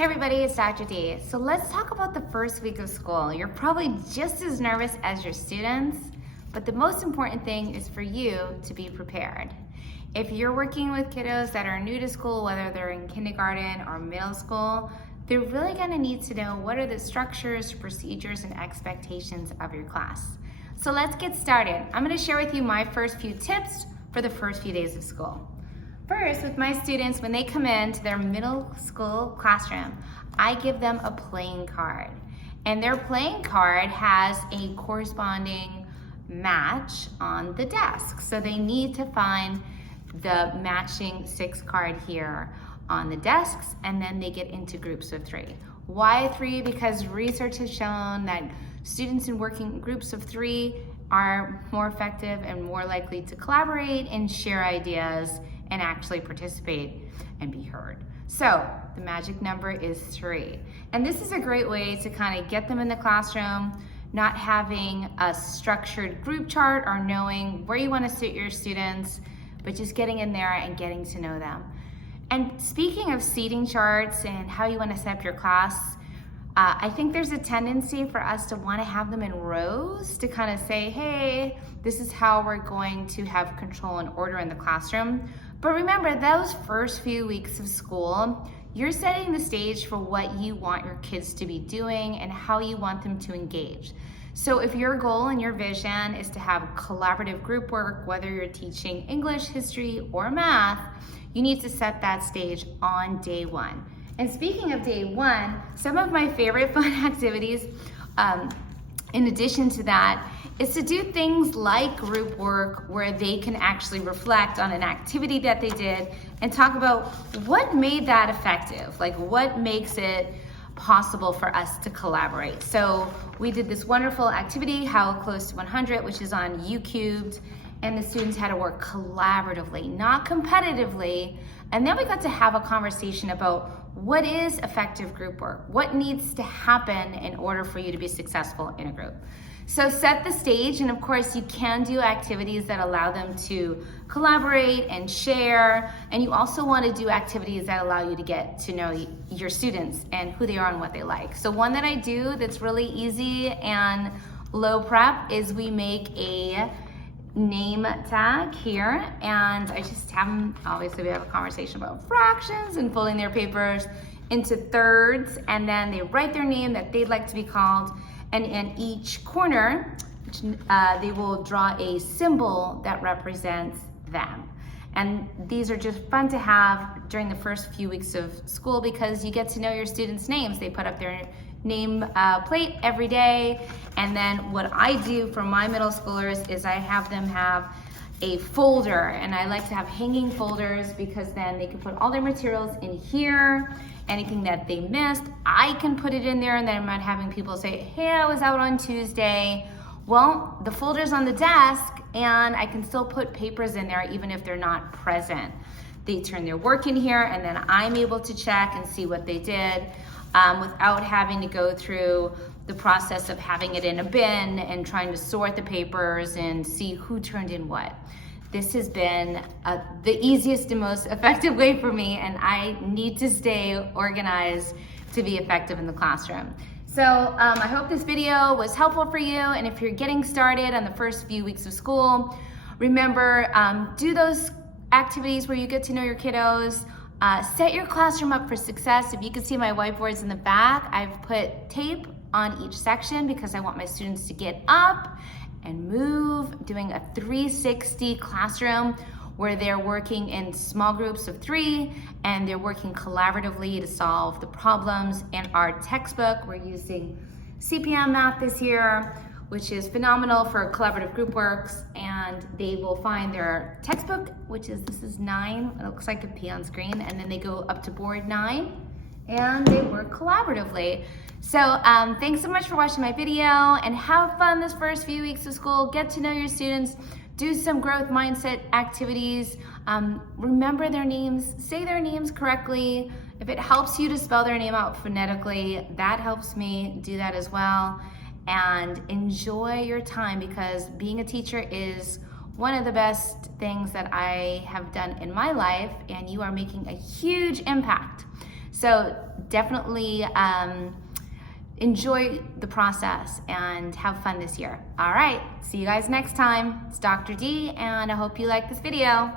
Hey everybody, it's Dr. D. So let's talk about the first week of school. You're probably just as nervous as your students, but the most important thing is for you to be prepared. If you're working with kiddos that are new to school, whether they're in kindergarten or middle school, they're really gonna need to know what are the structures, procedures, and expectations of your class. So let's get started. I'm gonna share with you my first few tips for the first few days of school. First, with my students, when they come into their middle school classroom, I give them a playing card. And their playing card has a corresponding match on the desk. So they need to find the matching 6 card here on the desks, and then they get into groups of 3. Why 3? Because research has shown that students in working groups of 3 are more effective and more likely to collaborate and share ideas and actually participate and be heard. So the magic number is 3. And this is a great way to kind of get them in the classroom, not having a structured group chart or knowing where you want to sit your students, but just getting in there and getting to know them. And speaking of seating charts and how you want to set up your class, I think there's a tendency for us to want to have them in rows to kind of say, hey, this is how we're going to have control and order in the classroom. But remember, those first few weeks of school, you're setting the stage for what you want your kids to be doing and how you want them to engage. So if your goal and your vision is to have collaborative group work, whether you're teaching English, history, or math, you need to set that stage on day 1. And speaking of day 1, some of my favorite fun activities, in addition to that, is to do things like group work where they can actually reflect on an activity that they did and talk about what made that effective, like what makes it possible for us to collaborate. So we did this wonderful activity, How Close to 100, which is on U-Cubed, and the students had to work collaboratively, not competitively. And then we got to have a conversation about what is effective group work? What needs to happen in order for you to be successful in a group? So set the stage, and of course you can do activities that allow them to collaborate and share, and you also want to do activities that allow you to get to know your students and who they are and what they like. So one that I do that's really easy and low prep is we make a name tag here, and I just have them, obviously we have a conversation about fractions and folding their papers into thirds, and then they write their name that they'd like to be called, and in each corner they will draw a symbol that represents them. And these are just fun to have during the first few weeks of school because you get to know your students' names. They put up their name plate every day, and then what I do for my middle schoolers is I have them have a folder, and I like to have hanging folders because then they can put all their materials in here. Anything that they missed, I can put it in there, and then I'm not having people say, hey, I was out on Tuesday. Well, the folder's on the desk, and I can still put papers in there even if they're not present. They turn their work in here, and then I'm able to check and see what they did without having to go through the process of having it in a bin and trying to sort the papers and see who turned in what. This has been the easiest and most effective way for me, and I need to stay organized to be effective in the classroom. So I hope this video was helpful for you, and if you're getting started on the first few weeks of school, remember, do those activities where you get to know your kiddos. Set your classroom up for success. If you can see my whiteboards in the back, I've put tape on each section because I want my students to get up and move, doing a 360 classroom where they're working in small groups of 3 and they're working collaboratively to solve the problems. In our textbook, we're using CPM math this year, which is phenomenal for collaborative group works, and they will find their textbook, which is, this is 9, it looks like a P on screen, and then they go up to board 9, and they work collaboratively. So thanks so much for watching my video, and have fun this first few weeks of school. Get to know your students, do some growth mindset activities, remember their names, say their names correctly. If it helps you to spell their name out phonetically, that helps me do that as well. And enjoy your time, because being a teacher is one of the best things that I have done in my life, and you are making a huge impact. So definitely enjoy the process and have fun this year. All right, see you guys next time. It's Dr. D, and I hope you like this video.